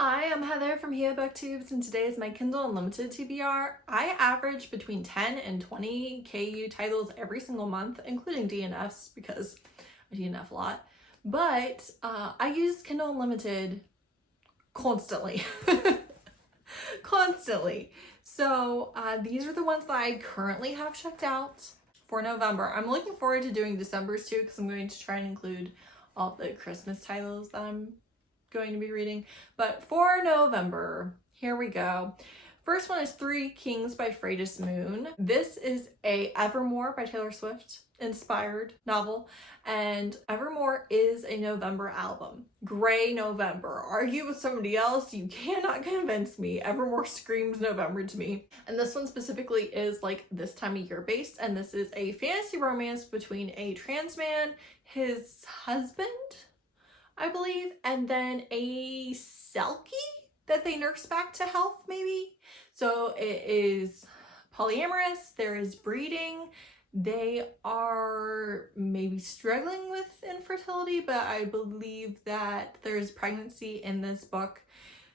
Hi, I'm Heather from KU Booktubes, and today is my Kindle Unlimited TBR. I average between 10 and 20 KU titles every single month, including DNFs because I DNF a lot. But I use Kindle Unlimited constantly. Constantly. So these are the ones that I currently have checked out for November. I'm looking forward to doing December's too because I'm going to try and include all the Christmas titles that I'm going to be reading. But for November, here we go. First one is Three Kings by Freydis Moon. This is a Evermore by Taylor Swift inspired novel, and Evermore is a November album. Gray November. Argue with somebody else, you cannot convince me. Evermore screams November to me. And this one specifically is like this time of year based, and this is a fantasy romance between a trans man, his husband, I believe, and then a selkie that they nurse back to health, maybe. So it is polyamorous, there is breeding, they are maybe struggling with infertility, but I believe that there's pregnancy in this book.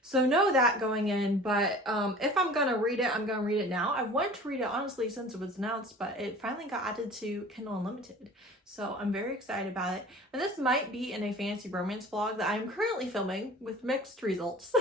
So know that going in, but if I'm gonna read it, I'm gonna read it now. I wanted to read it honestly since it was announced, but it finally got added to Kindle Unlimited. So I'm very excited about it. And this might be in a fantasy romance vlog that I'm currently filming with mixed results.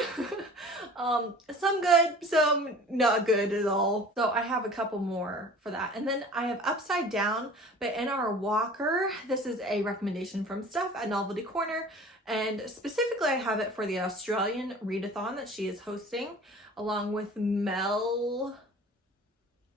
Some good, some not good at all. So I have a couple more for that. And then I have Upside Down by N.R. Walker. This is a recommendation from Steph at Novelty Corner. And specifically, I have it for the Australian readathon that she is hosting, along with Mel.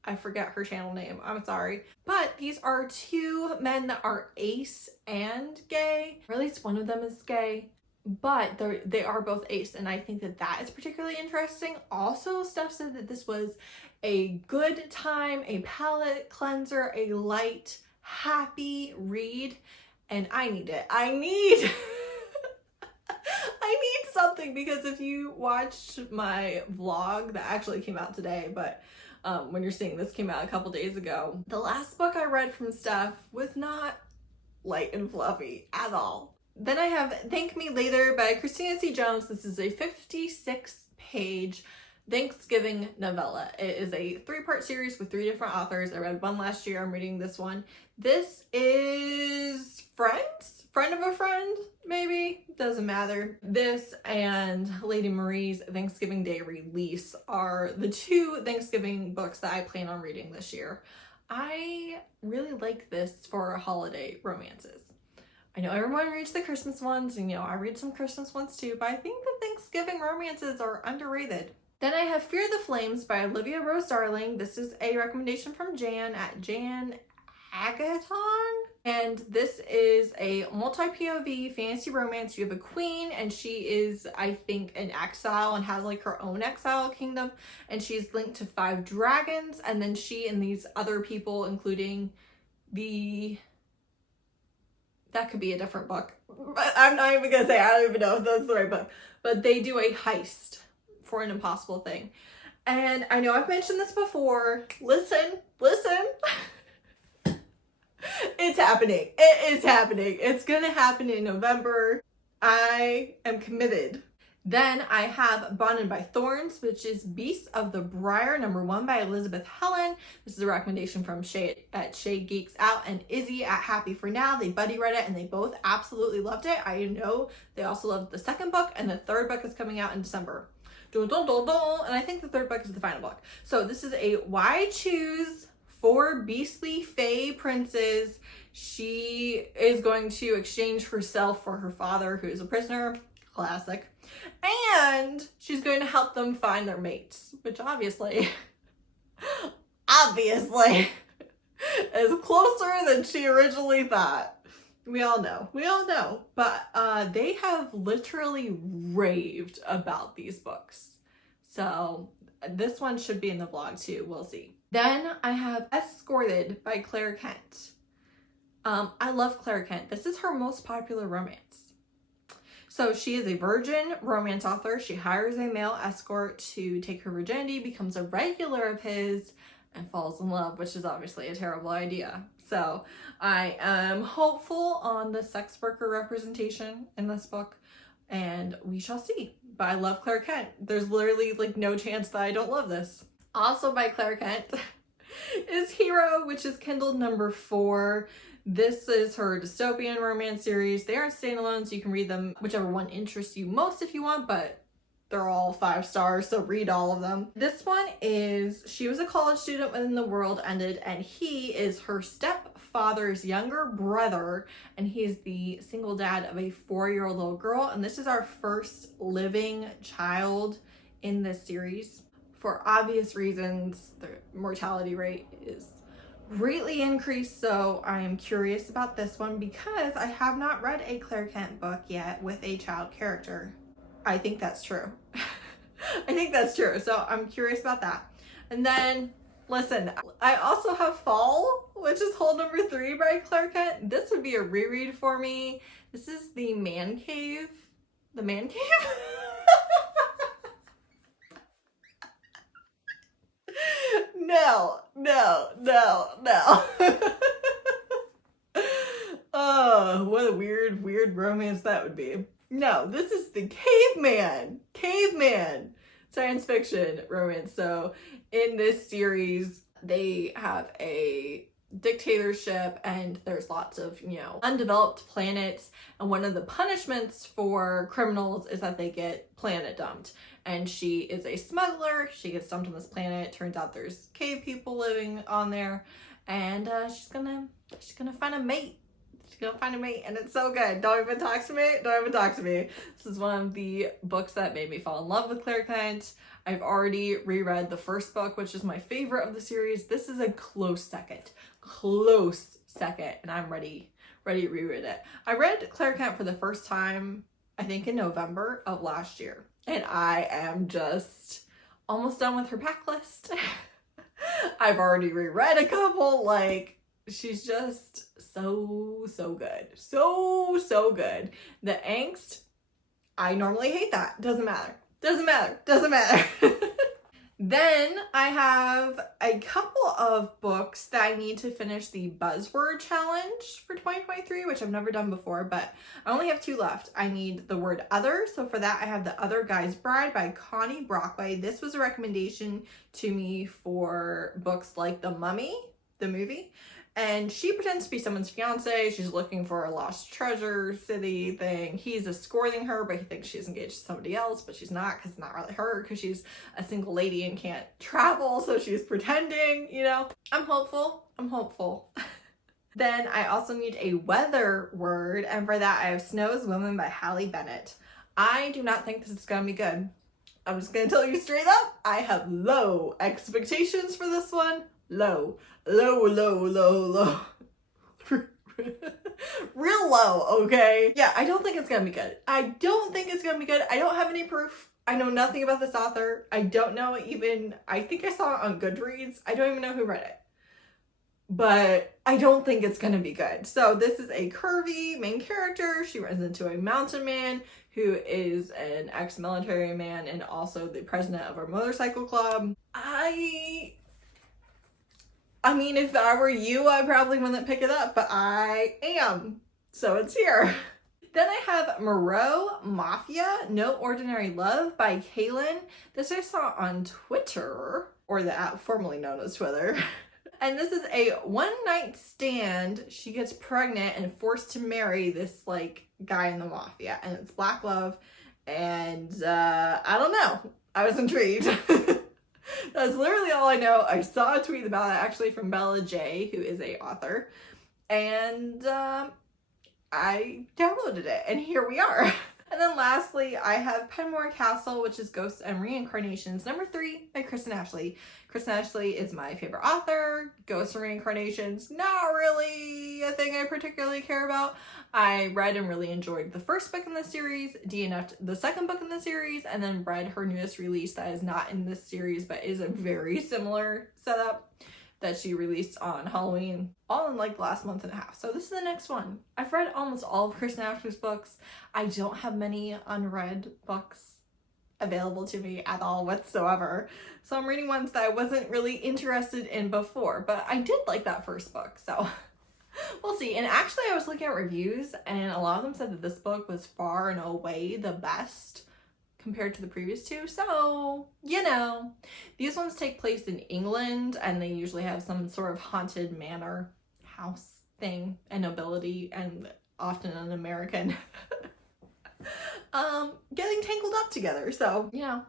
I forget her channel name, I'm sorry. But these are two men that are ace and gay, or at least one of them is gay, but they are both ace, and I think that that is particularly interesting. Also, Steph said that this was a good time, a palate cleanser, a light, happy read, and I need it. I need something, because if you watched my vlog that actually came out today, but when you're seeing this came out a couple days ago, the last book I read from Steph was not light and fluffy at all. Then I have Thank Me Later by Christina C. Jones. This is a 56-page Thanksgiving novella. It is a 3-part series with 3 different authors. I read one last year. I'm reading this one. This is Friend of a Friend, maybe? Doesn't matter. This and Lady Marie's Thanksgiving Day release are the 2 Thanksgiving books that I plan on reading this year. I really like this for holiday romances. I know everyone reads the Christmas ones, and I read some Christmas ones too, but I think the Thanksgiving romances are underrated. Then I have Fear the Flames by Olivia Rose Darling. This is a recommendation from Jan at Jan Agaton. And this is a multi-POV fantasy romance. You have a queen, and she is, I think, in exile and has like her own exile kingdom, and she's linked to 5 dragons, and then she and these other people, including that could be a different book, but I'm not even gonna say, I don't even know if that's the right book, but they do a heist for an impossible thing. And I know I've mentioned this before. Listen. It's happening. It is happening. It's gonna happen in November. I am committed. Then I have Bonded by Thorns, which is Beasts of the Briar, #1 by Elizabeth Helen. This is a recommendation from Shay at Shay Geeks Out and Izzy at Happy for Now. They buddy read it and they both absolutely loved it. I know they also loved the 2nd book, and the 3rd book is coming out in December. Dun, dun, dun, dun. And I think the 3rd book is the final book. So this is a Why Choose 4 Beastly Fae Princes. She is going to exchange herself for her father, who is a prisoner. Classic. And she's going to help them find their mates, which obviously is closer than she originally thought. We all know. But they have literally raved about these books. So this one should be in the vlog too. We'll see. Then I have Escorted by Claire Kent. I love Claire Kent. This is her most popular romance. So she is a virgin romance author. She hires a male escort to take her virginity, becomes a regular of his, and falls in love, which is obviously a terrible idea. So I am hopeful on the sex worker representation in this book. and we shall see. But I love Claire Kent. There's literally like no chance that I don't love this. Also by Claire Kent is Hero, which is Kindled number 4. This is her dystopian romance series. They aren't standalone, so you can read them whichever one interests you most if you want, but they're all 5 stars, so read all of them. This one is, she was a college student when the world ended, and he is her stepfather's younger brother, and he's the single dad of a 4-year-old little girl, and this is our first living child in this series. For obvious reasons, the mortality rate is greatly increased, so I am curious about this one because I have not read a Claire Kent book yet with a child character. I think that's true. I think that's true. So I'm curious about that. And then, listen, I also have Fall, which is Hold number 3 by Claire Kent. This would be a reread for me. This is the Man Cave. The Man Cave? No. Oh, what a weird romance that would be. No, this is the caveman science fiction romance. So in this series, they have a dictatorship and there's lots of, undeveloped planets. And one of the punishments for criminals is that they get planet dumped. And she is a smuggler. She gets dumped on this planet. Turns out there's cave people living on there. And she's gonna find a mate. She's gonna find a mate, and it's so good. Don't even talk to me. This is one of the books that made me fall in love with Claire Kent. I've already reread the first book, which is my favorite of the series. This is a close second, and I'm ready to reread it. I read Claire Kent for the first time, I think in November of last year, and I am just almost done with her backlist. I've already reread a couple, she's just so good. So good. The angst, I normally hate that. Doesn't matter. Then I have a couple of books that I need to finish the buzzword challenge for 2023, which I've never done before, but I only have 2 left. I need the word other. So for that, I have The Other Guy's Bride by Connie Brockway. This was a recommendation to me for books like The Mummy, the movie. And she pretends to be someone's fiance. She's looking for a lost treasure city thing. He's escorting her, but he thinks she's engaged to somebody else, but she's not, because it's not really her, because she's a single lady and can't travel, so she's pretending, I'm hopeful. Then I also need a weather word, and for that I have Snow is Woman by Hallie Bennett. I do not think this is gonna be good. I'm just gonna tell you straight up, I have low expectations for this one. Low. Real low, okay? Yeah, I don't think it's gonna be good. I don't have any proof. I know nothing about this author. I don't know even, I think I saw it on Goodreads. I don't even know who read it. But I don't think it's gonna be good. So this is a curvy main character. She runs into a mountain man who is an ex-military man and also the president of our motorcycle club. I mean, if I were you, I probably wouldn't pick it up, but I am. So it's here. Then I have Moreau Mafia, No Ordinary Love by Helen. This I saw on Twitter, or the app formerly known as Twitter. And this is a one-night stand. She gets pregnant and forced to marry this guy in the mafia, and it's black love. And I don't know. I was intrigued. That's literally all I know. I saw a tweet about it actually from Bella J, who is a author, and I downloaded it, and here we are. And then lastly, I have Penmore Castle, which is Ghosts and Reincarnations, number 3 by Kristen Ashley. Kristen Ashley is my favorite author. Ghosts and Reincarnations, not really a thing I particularly care about. I read and really enjoyed the first book in the series, DNF'd the second book in the series, and then read her newest release that is not in this series, but is a very similar setup that she released on Halloween, all in the last month and a half. So this is the next one. I've read almost all of Kristen Ashley's books. I don't have many unread books available to me at all whatsoever. So I'm reading ones that I wasn't really interested in before, but I did like that first book. So We'll see. And actually, I was looking at reviews, and a lot of them said that this book was far and away the best compared to the previous two. So, you know, these ones take place in England, and they usually have some sort of haunted manor house thing and nobility, and often an American getting tangled up together. So, you know,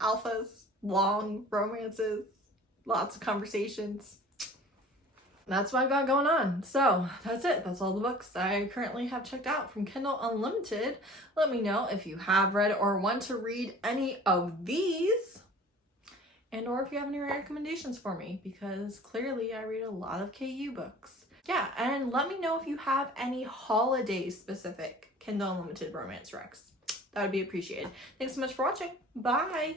alphas, long romances, lots of conversations. That's what I've got going on. So that's it. That's all the books I currently have checked out from Kindle Unlimited. Let me know if you have read or want to read any of these, and or if you have any recommendations for me, because clearly I read a lot of KU books. Yeah, and let me know if you have any holiday specific Kindle Unlimited romance recs. That would be appreciated. Thanks so much for watching. Bye!